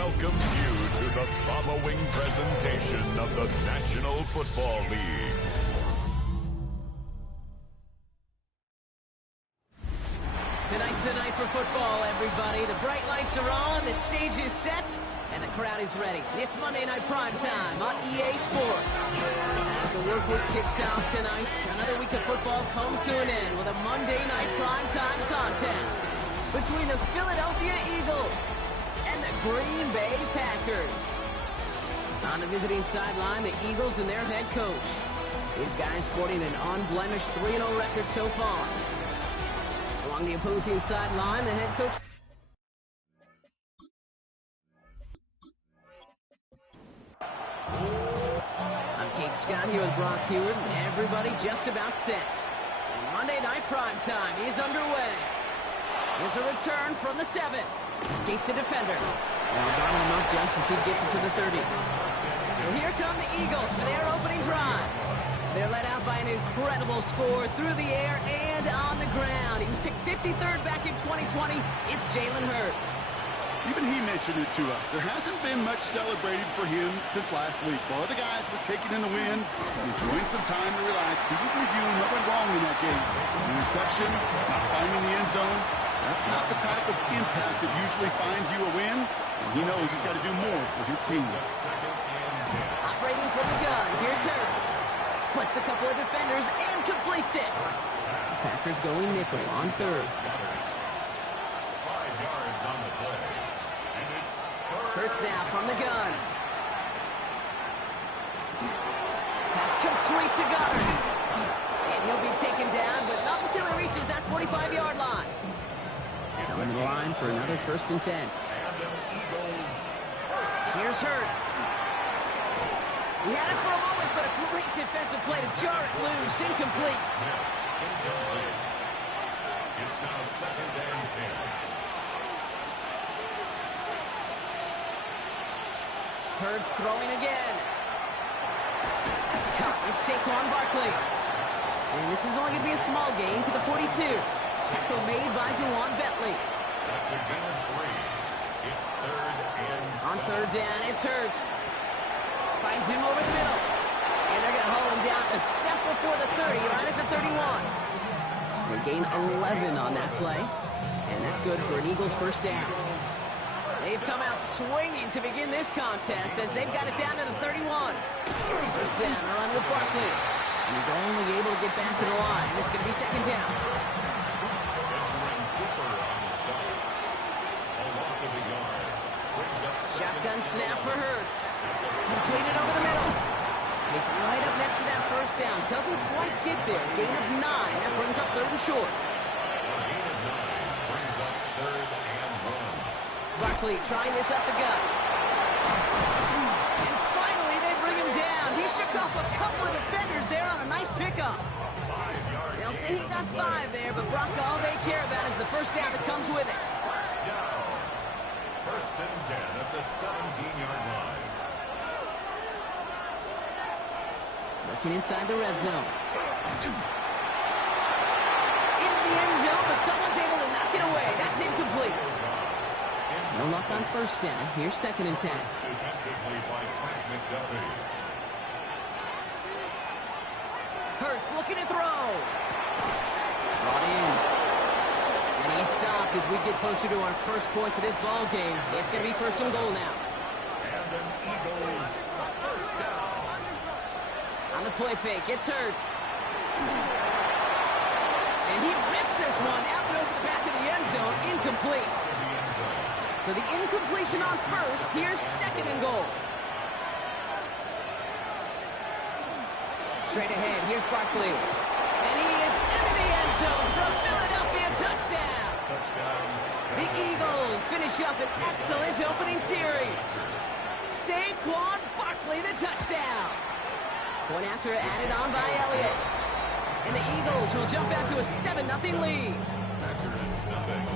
welcomes you to the following presentation of the National Football League. Tonight's the night for football, everybody. The bright lights are on, the stage is set, and the crowd is ready. It's Monday Night Prime Time on EA Sports. As the work week kicks off tonight, another week of football comes to an end with a Monday Night Prime Time contest between the Philadelphia Eagles and the Green Bay Packers. On the visiting sideline, the Eagles and their head coach. These guys sporting an unblemished 3-0 record so far. Along the opposing sideline, the head coach. I'm Kate Scott here with Brock Hewitt, and everybody just about set. And Monday Night Prime Time is underway. There's a return from the 7. Escapes a defender. Now bottle him up just as he gets it to the 30. So here come the Eagles for their opening drive. They're led out by an incredible score through the air and on the ground. He was picked 53rd back in 2020. It's Jalen Hurts. Even he mentioned it to us. There hasn't been much celebrated for him since last week. While other guys were taking in the win, enjoying some time to relax, he was reviewing what went wrong in that game. The interception, not finding the end zone. That's not the type of impact that usually finds you a win. And he knows he's got to do more for his team. Operating from the gun, here's Hurts. Splits a couple of defenders and completes it. The Packers going nickel on third. 5 yards on the play. And it's Hurts now from the gun. Pass complete to Goddard. And he'll be taken down, but not until he reaches that 45-yard line. Coming to the line for another 1st and 10. Here's Hurts. He had it for a moment, but a great defensive play to jar it loose. Incomplete. It's now 2nd and 10. Hurts throwing again. That's caught. It's Saquon Barkley. And this is only going to be a small gain to the 42. Tackle made by Ja'Whaun Bentley. That's a gain of 3. It's 3rd and 7. On 3rd down, it's Hurts. Finds him over the middle. And they're going to haul him down a step before the 30, right at the 31. They gain 11 on that play. And that's good for an Eagles 1st down. They've come out swinging to begin this contest as they've got it down to the 31. 1st down, they're on with Barkley. And he's only able to get back to the line. It's going to be 2nd down. Benjamin Cooper on the stop. A loss of a yard. Brings up Shotgun snap for Hurts. Completed over the middle. He's right up next to that 1st down. Doesn't quite get there. Gain of 9. That brings up 3rd and short. A gain of 9 brings up 3rd and 1. Barkley trying this up the gut. And finally they bring him down. He shook off a couple of defenders there on a nice pickup. 5 yards. They'll say he got 5 there, but Brock, all they care about is the 1st down that comes with it. First down. 1st and 10 at the 17-yard line. Working inside the red zone. Into the end zone, but someone's able to knock it away. That's incomplete. No luck on 1st down. Here's 2nd and 10. Defensively by Trent McDuffie. Hurts looking to throw. Brought in. And he's stopped as we get closer to our first points of this ball game. It's going to be 1st and goal now. And an Eagles 1st down. On the play fake, it's Hurts. And he rips this one out and over the back of the end zone. Incomplete. So the incompletion on 1st. Here's 2nd and goal. Straight ahead, here's Barkley. And he is into the end zone for a Philadelphia touchdown. The Eagles finish up an excellent opening series. Saquon Barkley, the touchdown. Point after added on by Elliott. And the Eagles will jump out to a 7-0 lead. Packers nothing.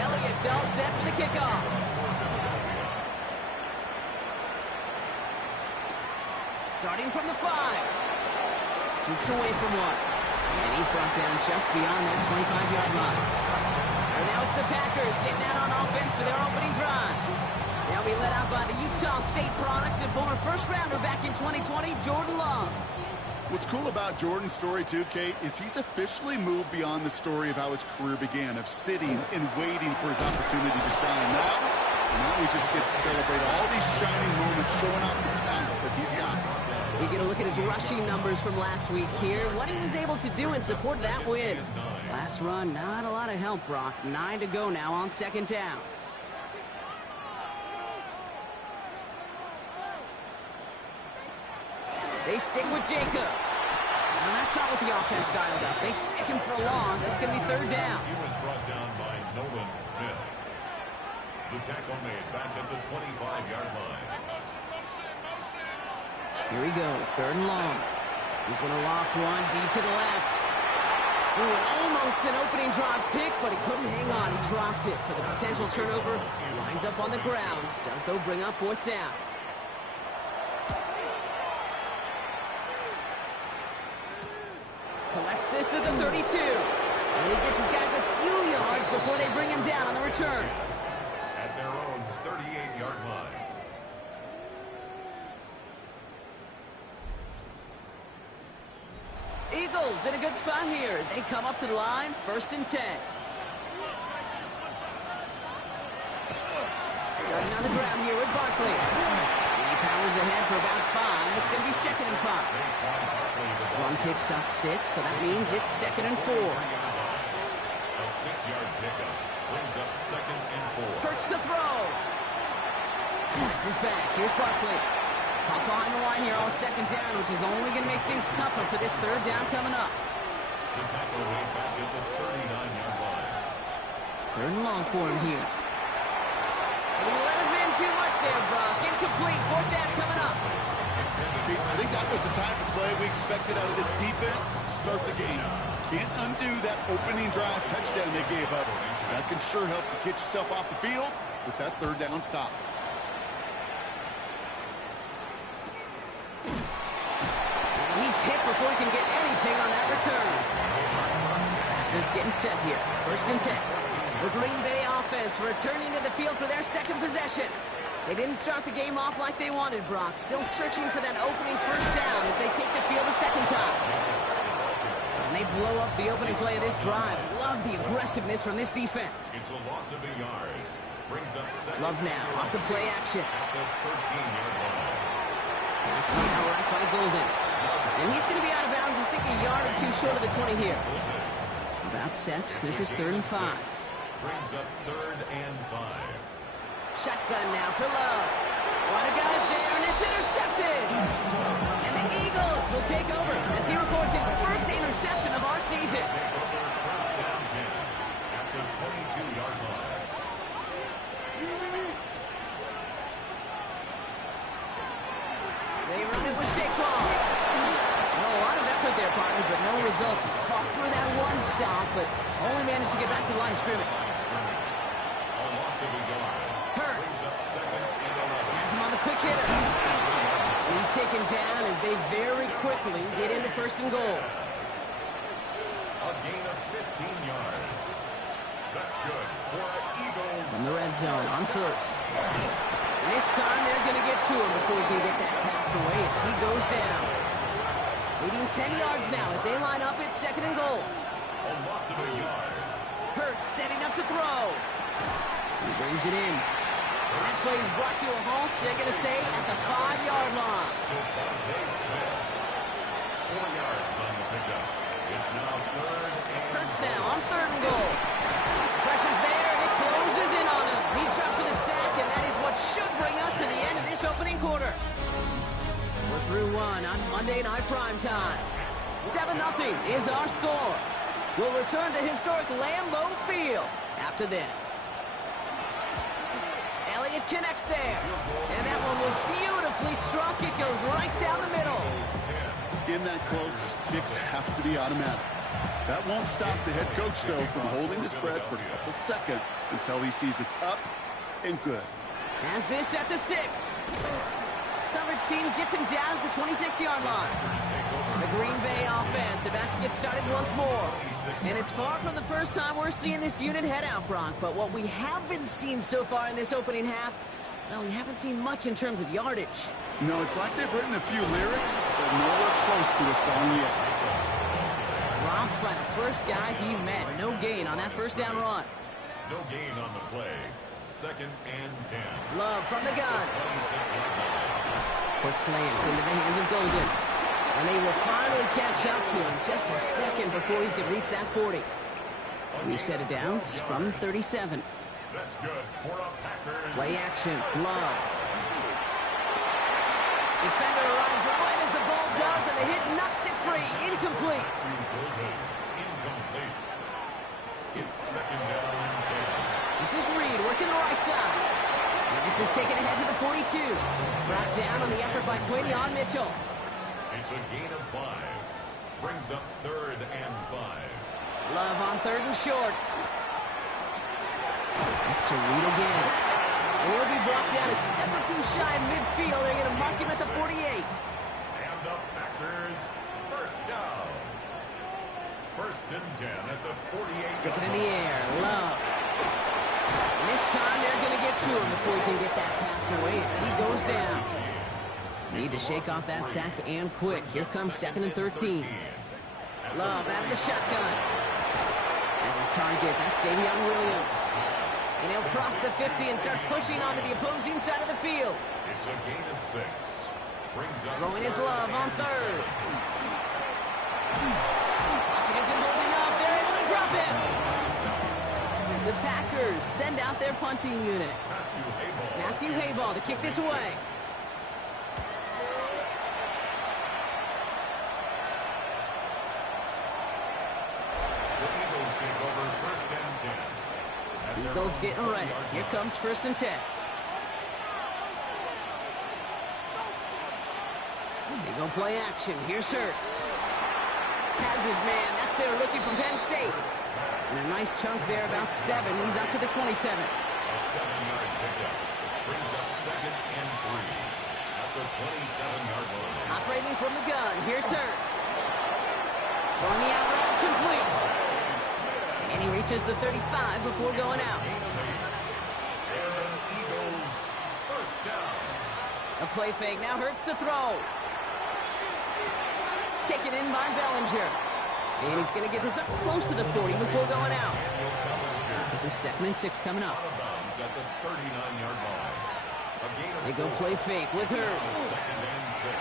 Elliott's all set for the kickoff. Starting from the 5. Jukes away from one. And he's brought down just beyond that 25-yard line. And now it's the Packers getting out on offense for their opening drive. They'll be led out by the Utah State product and former first-rounder back in 2020, Jordan Love. What's cool about Jordan's story, too, Kate, is he's officially moved beyond the story of how his career began, of sitting and waiting for his opportunity to shine. Now we just get to celebrate all these shining moments, showing off the talent that he's got. We get a look at his rushing numbers from last week here, what he was able to do in support of that win. Last run, not a lot of help, Brock. 9 to go now on second down. They stick with Jacobs. Now that's not what the offense dialed up. They stick him for a loss. It's going to be third down. He was brought down by Nolan Smith. The tackle made back at the 25-yard line. Here he goes, third and long. He's going to loft one deep to the left. Ooh, and almost an opening drive pick, but he couldn't hang on. He dropped it, so the potential turnover winds up on the ground. Does, though, bring up fourth down. Collects this at the 32. And he gets his guys a few yards before they bring him down on the return. At their own 38-yard line. Eagles in a good spot here as they come up to the line, 1st and 10. Starting on the ground here with Barkley. He powers ahead for about 5. It's going to be 2nd and 5. One picks up 6, so that means it's 2nd and 4. A 6-yard pickup brings up 2nd and 4. Hurts to throw. That's his back. Here's Barkley. Pop behind the line here on 2nd down, which is only going to make things tougher for this 3rd down coming up. The tackle made back at the 39-yard line. 3rd and long for him here. And he let his man too much there, Brock. Incomplete. 4th down coming up. I think that was the type of play we expected out of this defense to start the game. Can't undo that opening drive touchdown they gave up. That can sure help to get yourself off the field with that 3rd down stop. He's hit before he can get anything on that return. Packers getting set here. 1st and 10. The Green Bay offense returning to the field for their 2nd possession. They didn't start the game off like they wanted, Brock. Still searching for that opening 1st down as they take the field a 2nd time. And they blow up the opening play of this drive. Love the aggressiveness from this defense. It's a loss of a yard. Brings up 2nd. Love now off the play action. At the 13-yard line. Pass now right by Golden. And he's going to be out of bounds, I think, a yard or 2 short of the 20 here. About set. This is 3rd and 5. Brings up 3rd and 5. Shotgun now for Love. A lot of guys there, and it's intercepted. And the Eagles will take over as he records his 1st interception of our season. First down 10 at the 22-yard line. They run it with Saquon. A lot of effort there, partner, but no results. He fought through that one stop, but only managed to get back to the line of scrimmage. A loss of a yard. Hurts. Brings up 2nd and 11. Has him on the quick hitter. And he's taken down as they very quickly get into 1st and goal. A gain of 15 yards. That's good for Eagles. From the red zone on 1st. And this time they're going to get to him before he can get that pass away as he goes down. Leading 10 yards now as they line up at 2nd and goal. A loss of a yard. Hurts setting up to throw. He brings it in. And that play is brought to a halt, they're going to say, at the 5-yard line. Devontae Smith. 4 yards on the pickup. It's now 3rd and Hurts now on 3rd and goal. Pressure's there, and it closes in on him. He's dropped for the sack, and that is what should bring us to the end of this opening quarter. We're through 1 on Monday Night Primetime. 7-0 is our score. We'll return to historic Lambeau Field after this. Elliott connects there. And that one was beautifully struck. It goes right down the middle. In that close, kicks have to be automatic. That won't stop the head coach, though, from holding his breath for a couple seconds until he sees it's up and good. Has this at the 6. Coverage team gets him down at the 26-yard line. The Green Bay offense about to get started once more. And it's far from the first time we're seeing this unit head out, Brock. But what we haven't seen so far in this opening half, well, we haven't seen much in terms of yardage. No, it's like they've written a few lyrics, but nowhere close to a song yet. Dropped by the first guy he met. No gain on that first down run. No gain on the play. 2nd and 10. Love from the gun. 26-yard line. Quick slants into the hands of Golden. And they will finally catch up to him just a second before he could reach that 40. We've set it down from the 37. That's good for a Packers. Play action. Love. Defender arrives right as the ball does, and the hit knocks it free. Incomplete. Incomplete. It's 2nd down and 10. This is Reed working the right side. And this is taken ahead to the 42. Brought down on the effort by Quinion Mitchell. It's a gain of 5. Brings up 3rd and 5. Love on 3rd and short. It's to Reed again. And he'll be brought down a step or two shy of midfield. They're going to mark him at the 48. And the Packers first down. 1st and 10 at the 48. Stick it in the air. Love. And this time they're going to get to him before he can get that pass away as he goes down. Need to shake off that sack and quick. Here comes 2nd and 13. Love out of the shotgun. As his target, that's Savion Williams. And he'll cross the 50 and start pushing onto the opposing side of the field. It's a gain of 6. Brings up Throwing his Love on 3rd. Pocket isn't holding up. They're able to drop him. The Packers send out their punting unit. Matthew Hayball to kick this away. Eagles getting ready. Here comes 1st and 10. They go play action. Here's Hurts. Has his man. That's their rookie from Penn State. And a nice chunk there, about 7. He's up to the 27. A 7-yard pickup. Brings up 2nd and 3. At the 27-yard line. Operating from the gun. Here's Hurts. Throwing the out route complete. And he reaches the 35 before going out. And Eagles first down. A play fake. Now Hurts to throw. Taken in by Bellinger. And he's going to get this up close to the 40 before going out. This is 2nd and 6 coming up. Out of bounds at the 39-yard line. A gain of They go 4. play fake with Hurts. 2nd and 6.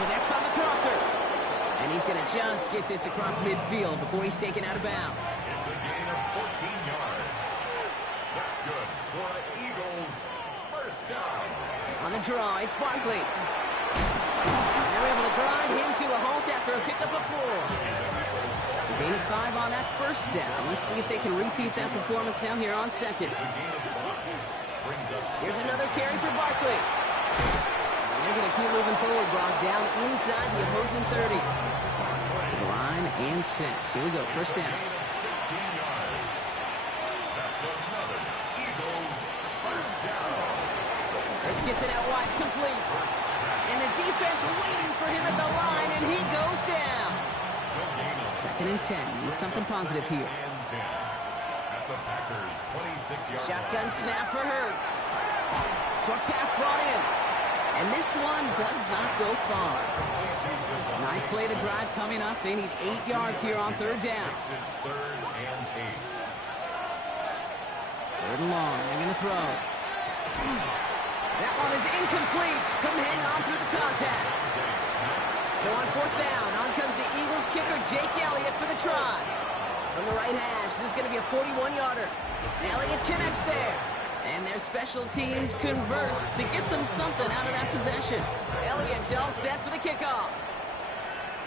Connects on the crosser. And he's going to just get this across midfield before he's taken out of bounds. It's a gain of 14 yards. That's good for an Eagles first down. On the draw, it's Barkley. And they're able to grind him to a halt after a pickup of 4. So gain of 5 on that first down. Let's see if they can repeat that performance now here on 2nd. Brings up Here's another carry for Barkley. And they're going to keep moving forward, Brock, down inside the opposing 30. To the line and set. Here we go, first down. gain of 16 yards. That's another Eagles first down. Hurts gets it out wide, complete. And the defense waiting for him at the line, and he goes down. No gain of 2nd and 10. Need something positive here. and 10. At the Packers 26-yard Shotgun snap for Hurts. Short pass brought in. And this one does not go far. Ninth play of the drive coming up. They need 8 yards here on 3rd down. Makes it 3rd and 8. 3rd and long. They're going to throw. That one is incomplete. Couldn't hang on through the contact. So on 4th down, on comes the Eagles kicker, Jake Elliott, for the try. From the right hash, this is going to be a 41-yarder. Elliott connects there. And their special teams converts to get them something out of that possession. Elliott's all set for the kickoff.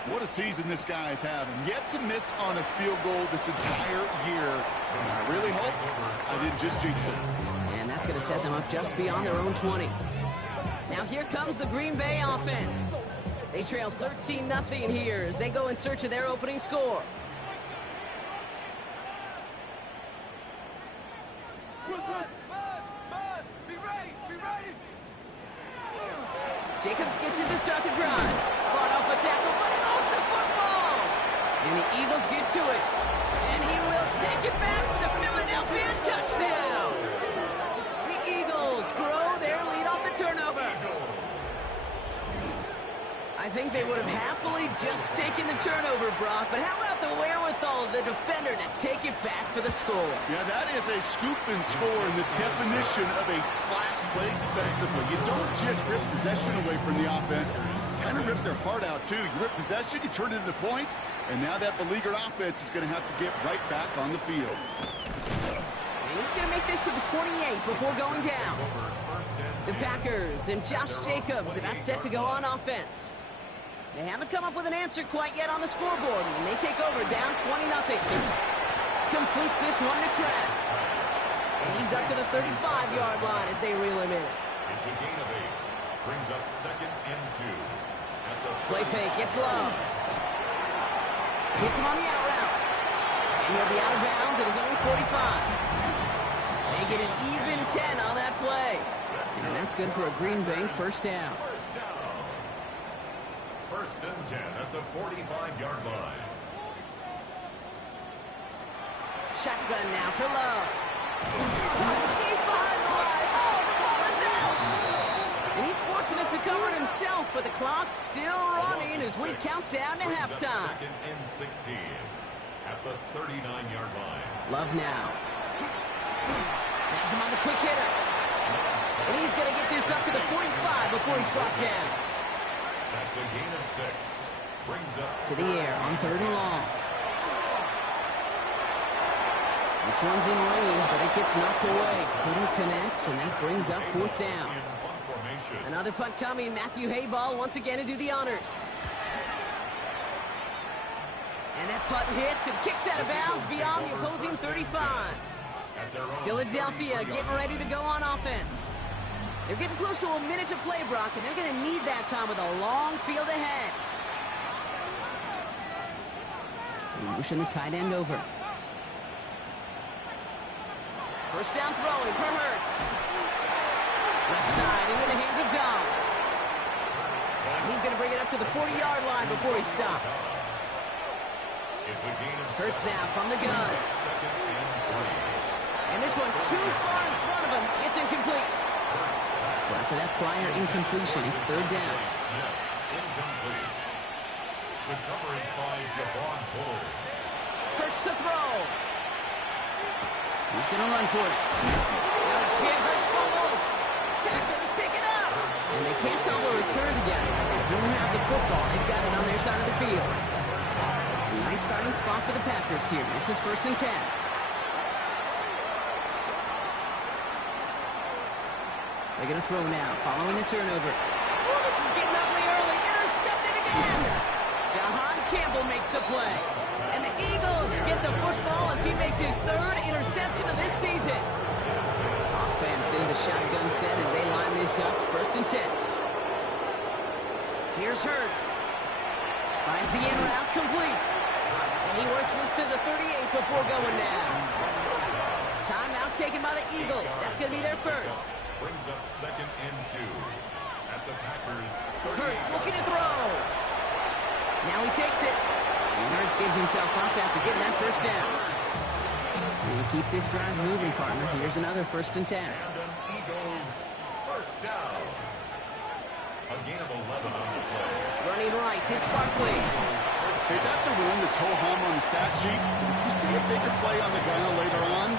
What a season this guy is having. Yet to miss on a field goal this entire year. And I really hope I didn't just jinx it. And that's going to set them up just beyond their own 20. Now here comes the Green Bay offense. They trail 13-0 here as they go in search of their opening score. Jacobs gets it to start the drive. Fought off a tackle, but he lost the football. And the Eagles get to it. And he will take it back for the Philadelphia touchdown. The Eagles grow their lead off the turnover. I think they would have happily just taken the turnover, Brock, but how about the wherewithal of the defender to take it back for the score? Yeah, that is a scoop and score in the definition of a splash play defensively. You don't just rip possession away from the offense. You kind of rip their heart out, too. You rip possession, you turn it into points, and now that beleaguered offense is going to have to get right back on the field. And he's going to make this to the 28 before going down. The Packers and Josh Jacobs about set to go on offense. They haven't come up with an answer quite yet on the scoreboard, and they take over down 20-0. Completes this one to Kraft. And he's up to the 35-yard line as they reel him in. It's a gain of 8. Brings up 2nd and 2. Play fake, gets low. Hits him on the out route. And he'll be out of bounds at his own 45. They get an even 10 on that play. And that's good for a Green Bay first down. First and 10 at the 45-yard line. Shotgun now for Love. Deep behind the line. Oh, the ball is out. And he's fortunate to cover it himself, but the clock's still running as we count down to halftime. 2nd and 16 at the 39-yard line. Love now. Has him on the quick hitter. And he's going to get this up to the 45 before he's brought down. That's a gain of 6. Brings up to the air on 3rd and long. This one's in range, but it gets knocked away. Couldn't connect, and that brings up 4th down. Another punt coming. Matthew Hayball once again to do the honors. And that punt hits and kicks out of bounds beyond the opposing 35. Philadelphia getting ready to go on offense. They're getting close to a minute to play, Brock, and they're going to need that time with a long field ahead. Motion the tight end over. First down throwing for Hurts. Left side into the hands of Dobbs. And he's going to bring it up to the 40-yard line before he stopped. Hurts now from the gun. And this one too far in front of him. It's incomplete. So after that prior incompletion, it's 3rd down. Incomplete. Good coverage by Javon Bull. Hurts to throw. He's going to run for it. Hurts fumbles. Packers pick it up. And they can't call a return together. They don't have the football. They've got it on their side of the field. A nice starting spot for the Packers here. This is 1st and 10. They're going to throw now, following the turnover. Oh, this is getting ugly early. Intercepted again. Jahan Campbell makes the play. And the Eagles get the football as he makes his 3rd interception of this season. Offense in the shotgun set as they line this up. 1st and 10. Here's Hurts. Finds the in route complete. And he works this to the 38 before going down. Timeout taken by the Eagles. That's going to be their first. Brings up 2nd and 2 at the Packers. Hurts looking to throw. Now he takes it. And Hurts gives himself up after getting that first down. And keep this drive moving, partner. Here's another 1st and 10. And an Eagles first down. A gain of 11 on the play. Running right, it's Barkley. Hey, that's a run that's ho-hum on the stat sheet. If you see a bigger play on the ground later on,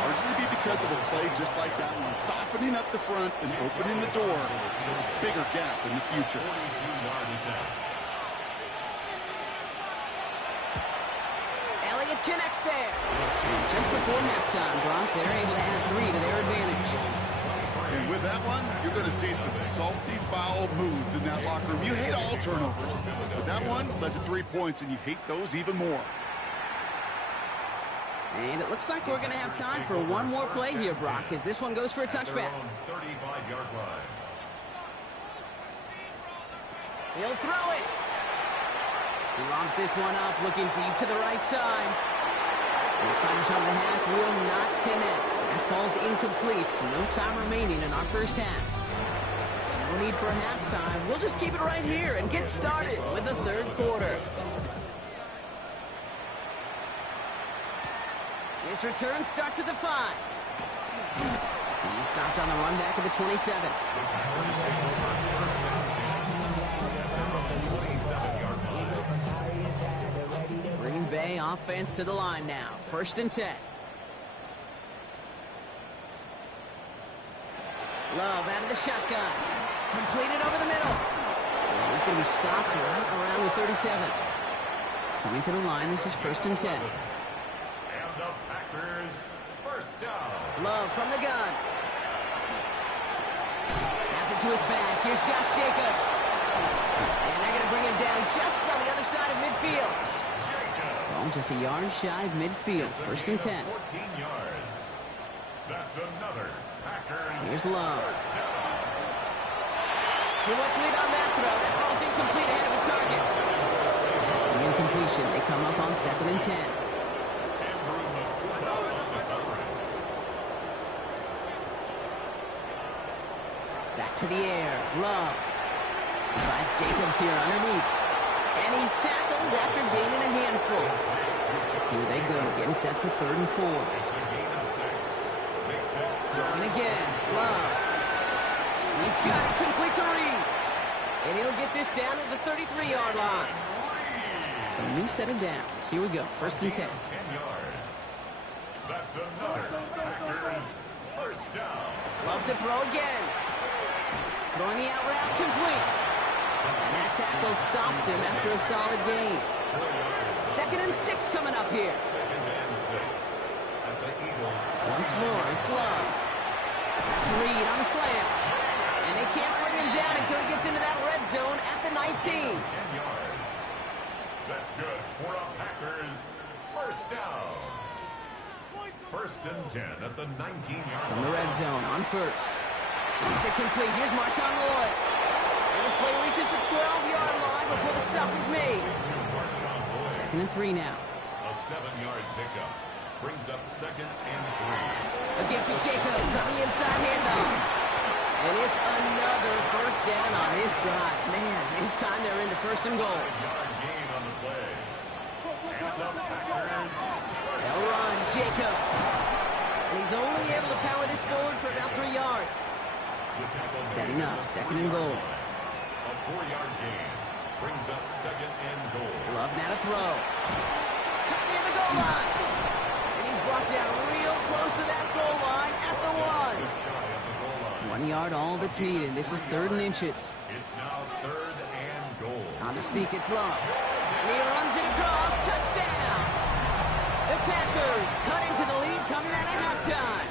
largely be because of a play just like that one, softening up the front and opening the door, bigger gap in the future. 42-yard attempt. Elliott connects there. And just before halftime, Brock, they're able to add 3 to their advantage. And with that one, you're going to see some salty, foul moods in that locker room. You hate all turnovers, but that one led to 3 points, and you hate those even more. And it looks like we're going to have time for one more play here, Brock, as this one goes for a touchback. 35-yard line. He'll throw it. He lobs this one up, looking deep to the right side. This final shot of the half will not connect. That falls incomplete. No time remaining in our first half. No need for halftime. We'll just keep it right here and get started with the third quarter. This return starts at the 5. He stopped on the run back at the 27. Green Bay offense to the line now. 1st and 10. Love out of the shotgun. Completed over the middle. And he's going to be stopped right around the 37. Coming to the line, this is 1st and 10. And the Packers, first down. Love from the gun. Pass it to his back. Here's Josh Jacobs. And they're going to bring him down just on the other side of midfield. Ball just a yard shy of midfield. 1st and 10. 14 yards. That's another Packers. Here's Love. First down. Too much lead on that throw. That throw's incomplete ahead of his target. After the incompletion, they come up on 2nd and 10. Back to the air. Love. Finds Jacobs here underneath. And he's tackled after gaining a handful. Here they go, getting set for 3rd and 4. It's a gain of 6. Throwing again. Love. He's got it complete to Reed. And he'll get this down to the 33-yard line. So a new set of downs. Here we go. 1st and 10. 10 yards. That's another Packers first down. Loves to throw again. Throwing the out route complete. And that tackle stops him after a solid gain. 2nd and 6 coming up here. 2nd and 6. At the Eagles. Once more, it's Love. That's Reed on the slant. And they can't bring him down until he gets into that red zone at the 19. 10 yards. That's good for a Packers first down. 1st and 10 at the 19-yard From the red zone on 1st. It's a complete. Here's Marshawn Lloyd. And this play reaches the 12-yard line before the stop is made. 2nd and 3 now. A 7-yard pickup brings up 2nd and 3. A give to Jacobs on the inside handoff. And it's another first down on this drive. Man, this time they're into 1st and goal. 5-yard gain on the play. And the Packers They'll run Jacobs. And he's only able to power this forward for about 3 yards. Setting up 2nd and goal. A 4-yard gain brings up 2nd and goal. Love now to throw. Cut near the goal line. And he's brought down real close to that goal line at the 1. Just shy of the goal line. 1 yard, all that's needed. This is 3rd and inches. It's now 3rd and goal. On the sneak, it's Love. And he runs it across. Touchdown! The Packers cut into the lead coming out of halftime.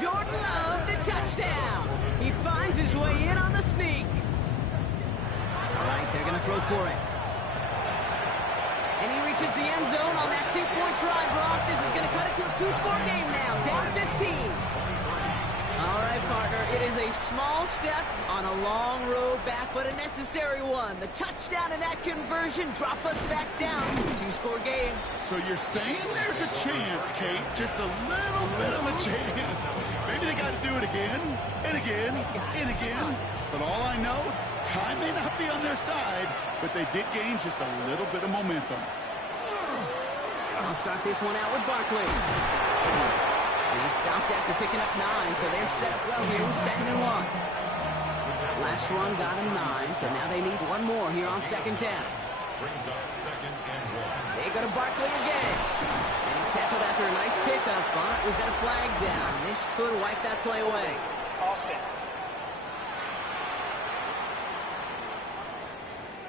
Jordan Love, the touchdown. He finds his way in on the sneak. All right, they're going to throw for it. And he reaches the end zone on that 2-point try, Brock. This is going to cut it to a 2-score game now, down 15. All right, partner, it is a small step on a long road back, but a necessary one. The touchdown and that conversion drop us back down. 2-score game. So you're saying there's a chance, Kate? Just a little bit of a chance. Maybe they got to do it again, and again, and again. But all I know, time may not be on their side, but they did gain just a little bit of momentum. I'll start this one out with Barkley. And he stopped after picking up 9, so they're set up well here with 2nd and 1. Last run got him 9, so now they need one more here on 2nd down. Brings up 2nd and 1. They go to Barkley again. And he's tackled after a nice pickup, but we've got a flag down. This could wipe that play away.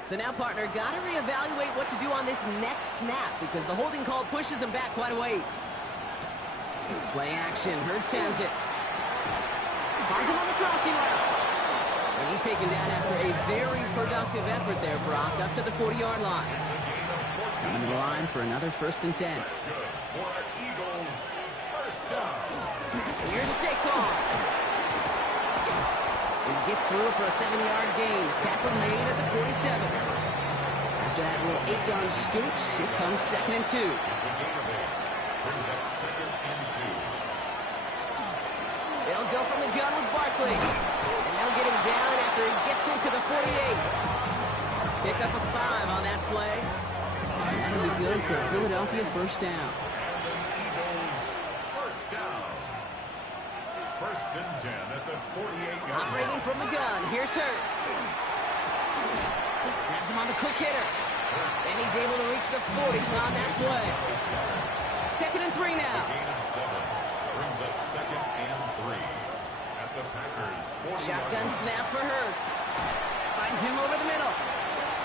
So now, partner, got to reevaluate what to do on this next snap because the holding call pushes him back quite a ways. Play action. Hurts has it. Finds him on the crossing route. And he's taken down after a very productive effort there, Brock, up to the 40-yard line. Coming to the line for another 1st and 10. That's good for our Eagles. First down. Here's Saquon. He gets through for a 7-yard gain. Tackle made at the 47. After that little 8-yard scoot, here comes 2nd and 2. It's a gain of 8. Brings up 2nd and 2. They'll go from the gun with Barkley. And they'll get him down at after he gets into the 48. Pick up a 5 on that play. That'll be good for a Philadelphia first down. And the Eagles first down. First and 10 at the 48-yard Operating line. from the gun. Here's Hurts. Has him on the quick hitter. And he's able to reach the 40 on that play. Second and 3 now. Gain of 7 brings up second and 3 at the Packers 40-yard Shotgun line. snap for Hurts. Finds him over the middle.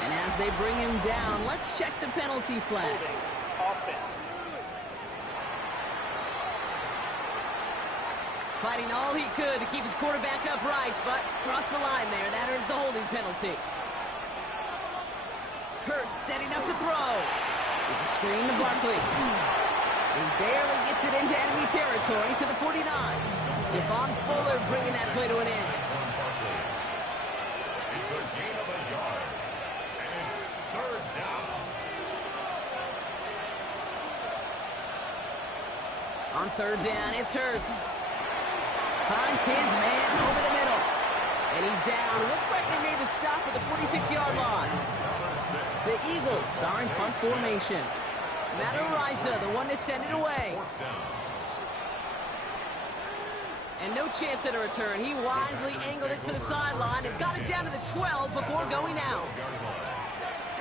And as they bring him down, let's check the penalty flag. Fighting all he could to keep his quarterback upright, but crossed the line there. That earns the holding penalty. Hurts setting up to throw. It's a screen to Barkley. He barely gets it into enemy territory to the 49. Javon Fuller bringing that play to an end. It's a gain of a yard, and it's third down. On third down, it's Hurts. Finds his man over the middle. And he's down. Looks like they made the stop at the 46-yard line. The Eagles are in punt formation. Matt Araiza, the one to send it away. And no chance at a return. He wisely angled it for the sideline and got it down to the 12 before going out.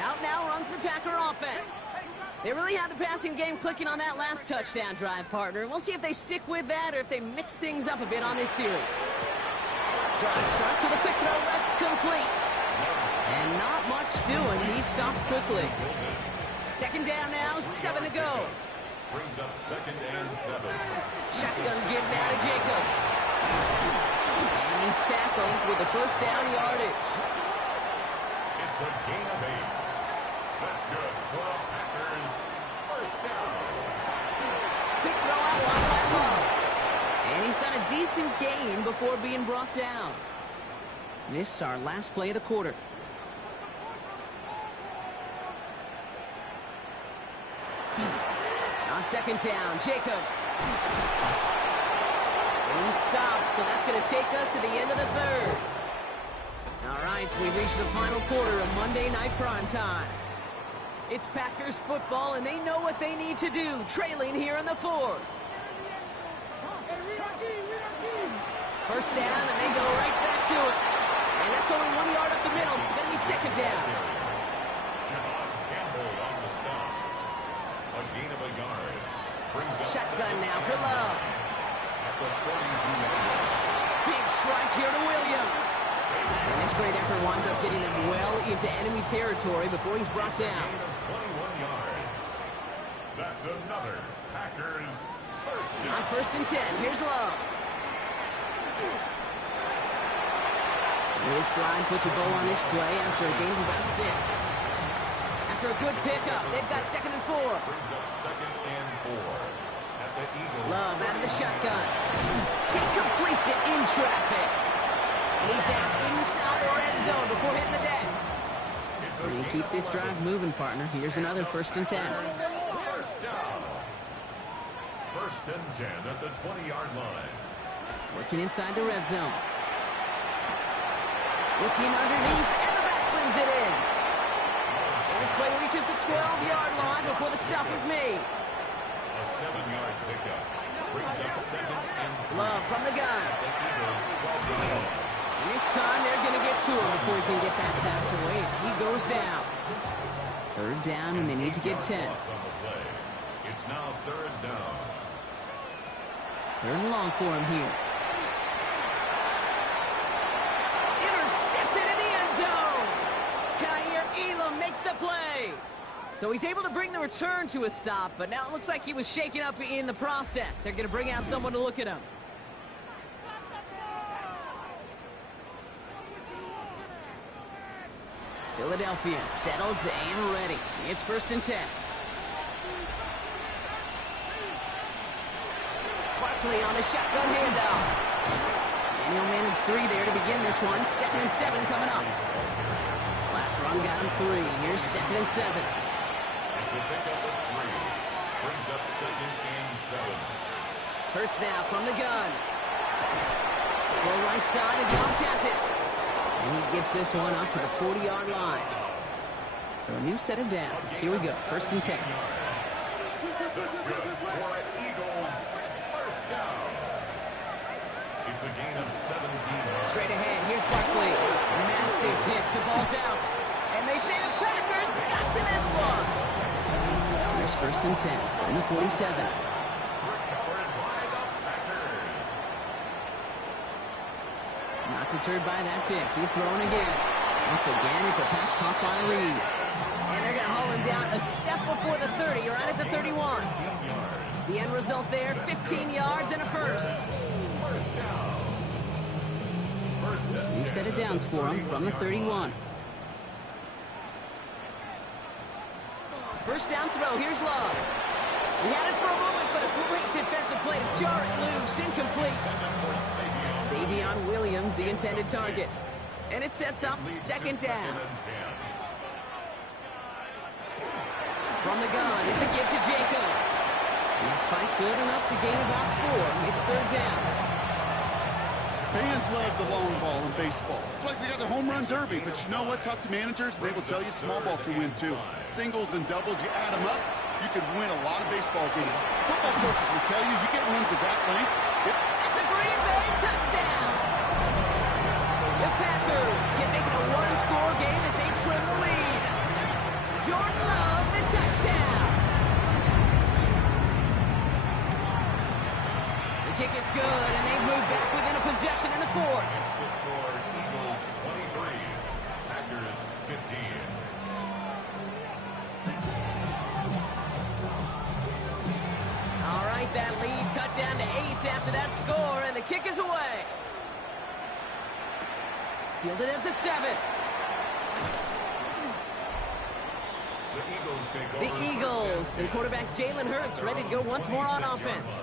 Out now runs the Packer offense. They really had the passing game clicking on that last touchdown drive, partner. We'll see if they stick with that or if they mix things up a bit on this series. Drive start to the quick throw left, complete. And not much doing. He stopped quickly. Second down now, 7 to go. Brings up second and 7. Shotgun give now to Jacobs. And he's tackled with the first down yardage. It's a gain of 8. That's good for the Packers. First down. Quick throw out wide by Love. And he's got a decent gain before being brought down. This is our last play of the quarter. On second down, Jacobs. And he stops, so that's going to take us to the end of the third. All right, we've reached the final quarter of Monday Night Primetime. It's Packers football, and they know what they need to do, trailing here in the fourth. First down, and they go right back to it. And that's only 1 yard up the middle. Going to be second down. Javon Campbell on the stop. A gain of a yard. Brings up Shotgun now for Love. at the 42-yard line. Big strike here to Williams. And this great effort winds up getting them well into enemy territory before he's brought down. Gain of 21 yards. That's another Packers first down. On first and 10, here's Love. This slide puts a bow on this play after a gain of about 6. After a good pickup, they've got second and 4. Brings up second and 4 at the Eagles. Love out of the shotgun. He completes it in traffic. And he's down inside the red zone before hitting the deck. You keep this drive moving, partner. Here's another first and 10. First down. First and 10 at the 20-yard line. Working inside the red zone. Looking underneath, and the back brings it in. And this play reaches the 12-yard line before the stop is made. A 7-yard pickup. Brings up second and 3. Love from the gun. The Eagles 12-yard line. And this time they're going to get to him before he can get that pass away as he goes down. Third down, and they need to get 10. Loss on the play. It's now third down. Third and long for him here. Intercepted in the end zone. Kaiir Elam makes the play. So he's able to bring the return to a stop, but now it looks like he was shaken up in the process. They're going to bring out someone to look at him. Philadelphia settled and ready. It's first and 10. Barkley on a shotgun handoff. And he'll manage 3 there to begin this one. Second and 7 coming up. Last run got him 3. Here's second and 7. It's a pickup of 3. Brings up second and 7. Hurts now from the gun. Go right side, and Jones has it. And he gets this one up to the 40-yard line. So a new set of downs. Here we go. 1st and 10. That's good for Eagles. First down. It's a gain of 17. Straight ahead. Here's Barkley. Massive hits. The ball's out. And they say the Packers got to this one. Here's 1st and 10 from the 47. Recovered by the Packers. Not deterred by that pick. He's throwing again. Once again, it's a pass caught by Reed. And they're going to haul him down a step before the 30. You're right at the 31. The end result there, 15 yards and a first. First down. First and New set of downs for him from the 31. First down throw. Here's Love. He had it for a moment, but a great defensive play to jar it loose. Incomplete. Savion Williams, the intended target. And it sets up 2nd down. From the gun, it's a give to Jacobs. And his fight good enough to gain about 4. It's 3rd down. Fans love the long ball in baseball. It's like they got the home run derby, but you know what? Talk to managers, and they will tell you small ball can win too. Singles and doubles, you add them up, you can win a lot of baseball games. Football coaches will tell you get runs of that length. It's a Green Bay touchdown. The Packers can make it a 1-score game as they trim the lead. Jordan Love, the touchdown. The kick is good, and they've moved back within a possession in the 4th. It's the score, Eagles 23, Packers 15. All right, that lead cut down to 8 after that score, and the kick is away. Fielded at the 7. The Eagles and quarterback Jalen Hurts ready to go once more on offense.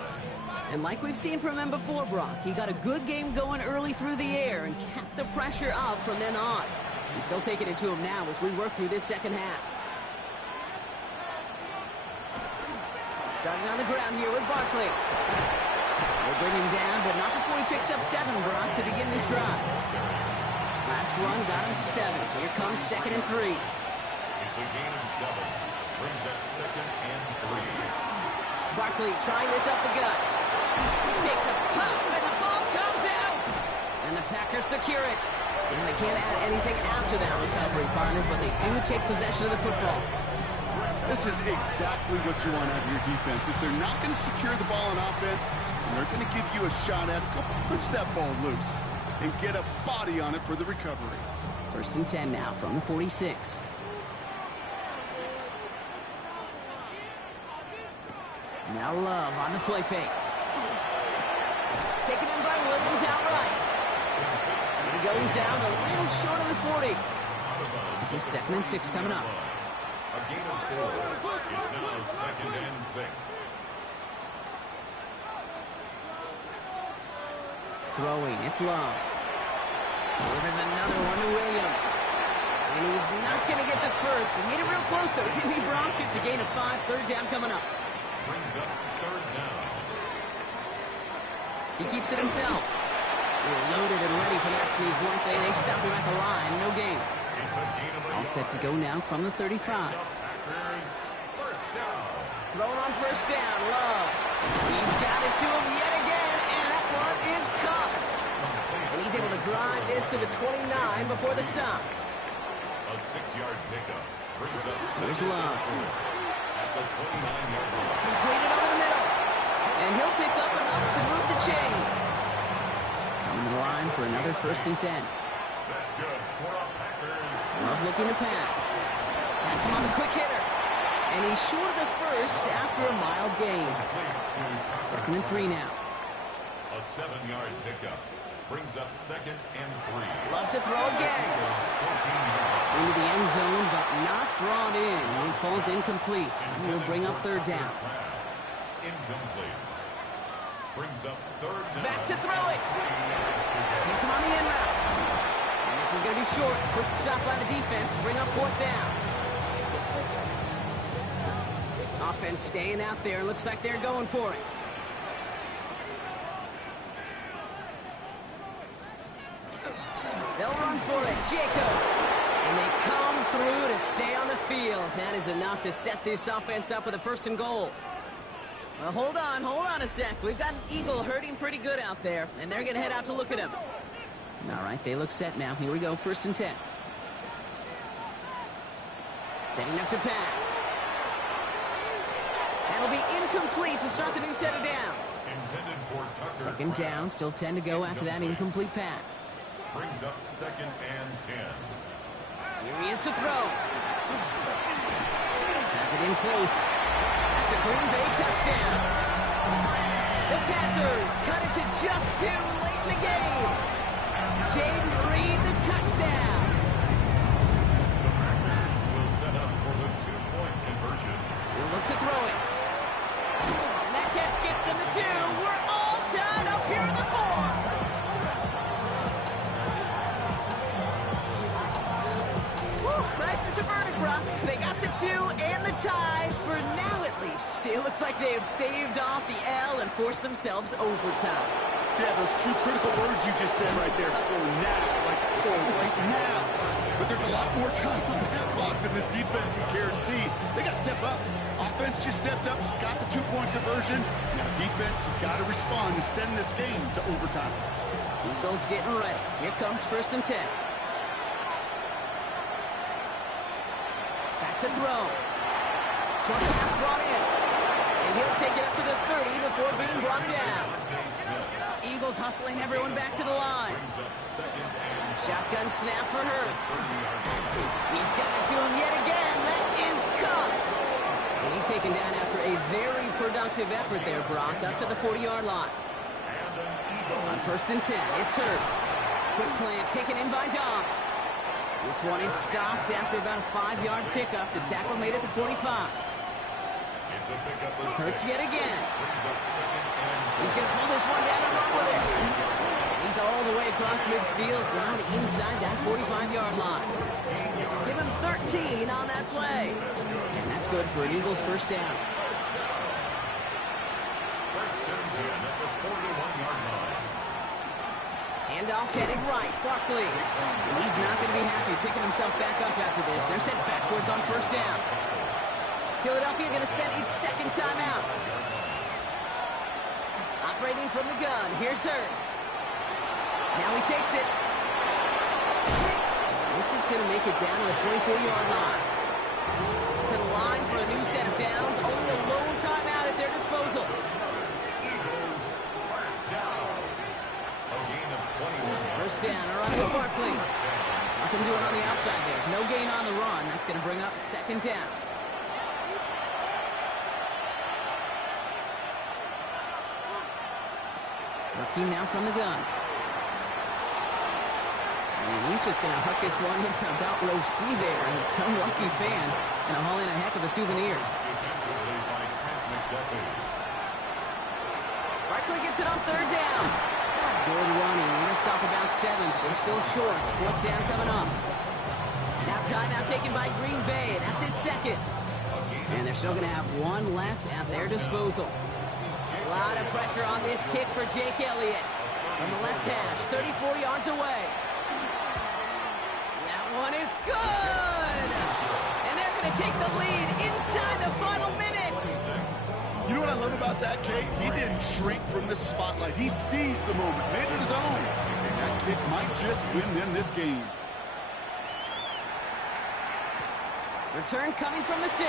And like we've seen from him before, Brock, he got a good game going early through the air and kept the pressure up from then on. He's still taking it to him now as we work through this 2nd half. Starting on the ground here with Barkley. They'll bring him down, but not before he picks up 7, Brock, to begin this drive. Last run got him 7. Here comes 2nd and 3. It's a gain of 7. Brings up 2nd and 3. Barkley trying this up the gut. He takes a pop, and the ball comes out. And the Packers secure it. And they can't add anything after that recovery, partner, but they do take possession of the football. This is exactly what you want out of your defense. If they're not going to secure the ball on offense, they're going to give you a shot at it. Go push that ball loose and get a body on it for the recovery. 1st and 10 now from the 46. Now Love on the play fake. Taken in by Williams outright. And he goes down a little short of the 40. This is 2nd and 6 coming up. A gain of 4. It's now 2nd and 6. Throwing, it's Love. There's another one to Williams. And he's not going to get the first. He made it real close, though, didn't he, Brock? It's a gain of 5, 3rd down coming up. Brings up 3rd down. He keeps it himself. They're loaded and ready for that sneak, weren't they? They stop him at the line. No gain. It's a gain of 8. All set to go now from the 35. Packers, first down. Throwing on 1st down, Love. He's got it to him yet again, and that one is caught. And he's able to drive this to the 29 before the stop. A 6-yard pickup. Brings up Here's Love. at the 29-yard line. Completed over the middle. And he'll pick up enough to move the chains. Coming to the line for another 1st and 10. That's good for our Packers. Love looking to pass. Pass him on the quick hitter. And he's short of the first after a mild gain. Complete to 2nd and 3 now. a 7-yard pickup. Brings up 2nd and 3. Loves to throw again. Into the end zone, but not brought in. It falls incomplete. And will bring up 3rd down. Incomplete. Brings up 3rd down. Back to throw it. Hits him on the end route. And this is going to be short. Quick stop by the defense. Bring up 4th down. Offense staying out there. Looks like they're going for it. They'll run for it. Jacobs. And they come through to stay on the field. That is enough to set this offense up with a 1st and goal. Well, hold on a sec. We've got an Eagle hurting pretty good out there, and they're going to head out to look at him. All right, they look set now. Here we go, 1st and 10. Setting up to pass. That'll be incomplete to start the new set of downs. Intended for Tucker. 2nd down, still 10 to go after that incomplete pass. Brings up 2nd and 10. Here he is to throw. Has it in close. That's a Green Bay touchdown. The Packers cut it to just 2 late in the game. Jaden Reed, the touchdown. The Packers will set up for the 2-point conversion. He'll look to throw it. And that catch gets them the 2. We're all tied up here in the 4th. Crisis averted, Brock. They got the 2 and the tie, for now at least. It looks like they have staved off the L and forced themselves overtime. Yeah, those 2 critical words you just said right there, for now, like for right now. But there's a lot more time on that clock than this defense would care to see. They got to step up. Offense just stepped up, got the 2-point conversion. Now defense, you've got to respond to send this game to overtime. Eagles getting ready. Here comes 1st and 10. Back to throw. Short pass brought in. And he'll take it up to the 30 before being brought down. Eagles hustling everyone back to the line. Shotgun snap for Hurts. He's got it to him yet again. That is caught. And he's taken down after a very productive effort there, Brock, up to the 40-yard line. On 1st and 10, it's Hurts. Quick slant taken in by Dobbs. This one is stopped after about a 5-yard pickup. The tackle made it to 45. Hurts yet again. He's going to pull this one down and run with it. He's all the way across midfield, down inside that 45-yard line. Give him 13 on that play. And that's good for an Eagles 1st down. 1st and 10 at the 41-yard line. Handoff headed right, Barkley. And he's not going to be happy picking himself back up after this. They're sent backwards on 1st down. Philadelphia going to spend its 2nd timeout. Operating from the gun, here's Hurts. Now he takes it. This is going to make it down to the 24-yard line. To the line for a new set of downs. Only a lone timeout at their disposal. Eagles 1st down. A gain of 21. 1st down, around with Barkley. Nothing doing on the outside there. No gain on the run. That's going to bring up 2nd down. Rookie now from the gun. And he's just going to hook this one into about row C there. And some lucky fan going to haul in a heck of a souvenir. Barkley gets it on 3rd down. Good running. He rips off about 7. They're still short. 4th down coming up. Now timeout taken by Green Bay. That's it 2nd. And they're still going to have 1 left at their disposal. A lot of pressure on this kick for Jake Elliott. From the left hash, 34 yards away. That one is good! And they're going to take the lead inside the final minute. You know what I love about that, Kate? He didn't shrink from the spotlight. He seized the moment, made it his own. And that kick might just win them this game. Return coming from the 6.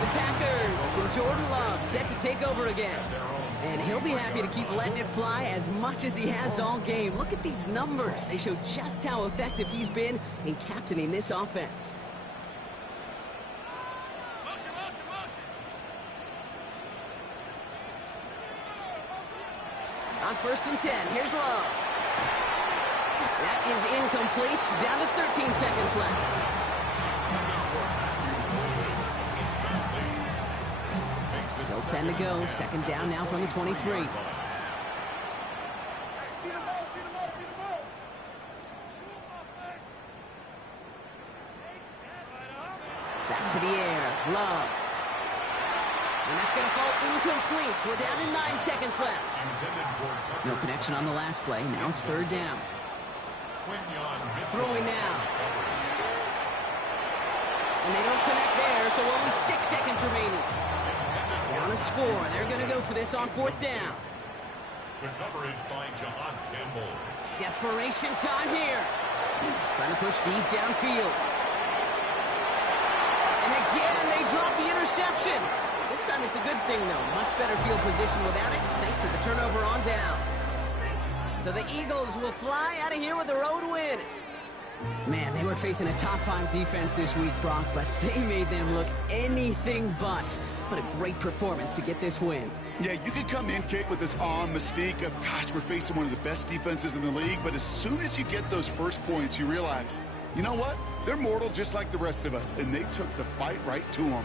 The Packers and Jordan Love set to take over again. And he'll be happy to keep letting it fly as much as he has all game. Look at these numbers. They show just how effective he's been in captaining this offense. On 1st and 10, here's Love. That is incomplete. Down to 13 seconds left. Still 10 to go. 2nd down now from the 23. Back to the air. Love. And that's going to fall incomplete. We're down to 9 seconds left. No connection on the last play. Now it's third down. Throwing now. And they don't connect there, so only 6 seconds remaining. Down a score. They're going to go for this on fourth down. The coverage by John Campbell. Desperation time here. Trying to push deep downfield. And again, they drop the interception. This time it's a good thing, though. Much better field position without it, thanks to the turnover on downs. So the Eagles will fly out of here with a road win. Man, they were facing a top-5 defense this week, Brock, but they made them look anything but. What a great performance to get this win. Yeah, you could come in, Kate, with this awe and mystique of, gosh, we're facing one of the best defenses in the league, but as soon as you get those first points, you realize, you know what? They're mortal just like the rest of us, and they took the fight right to them.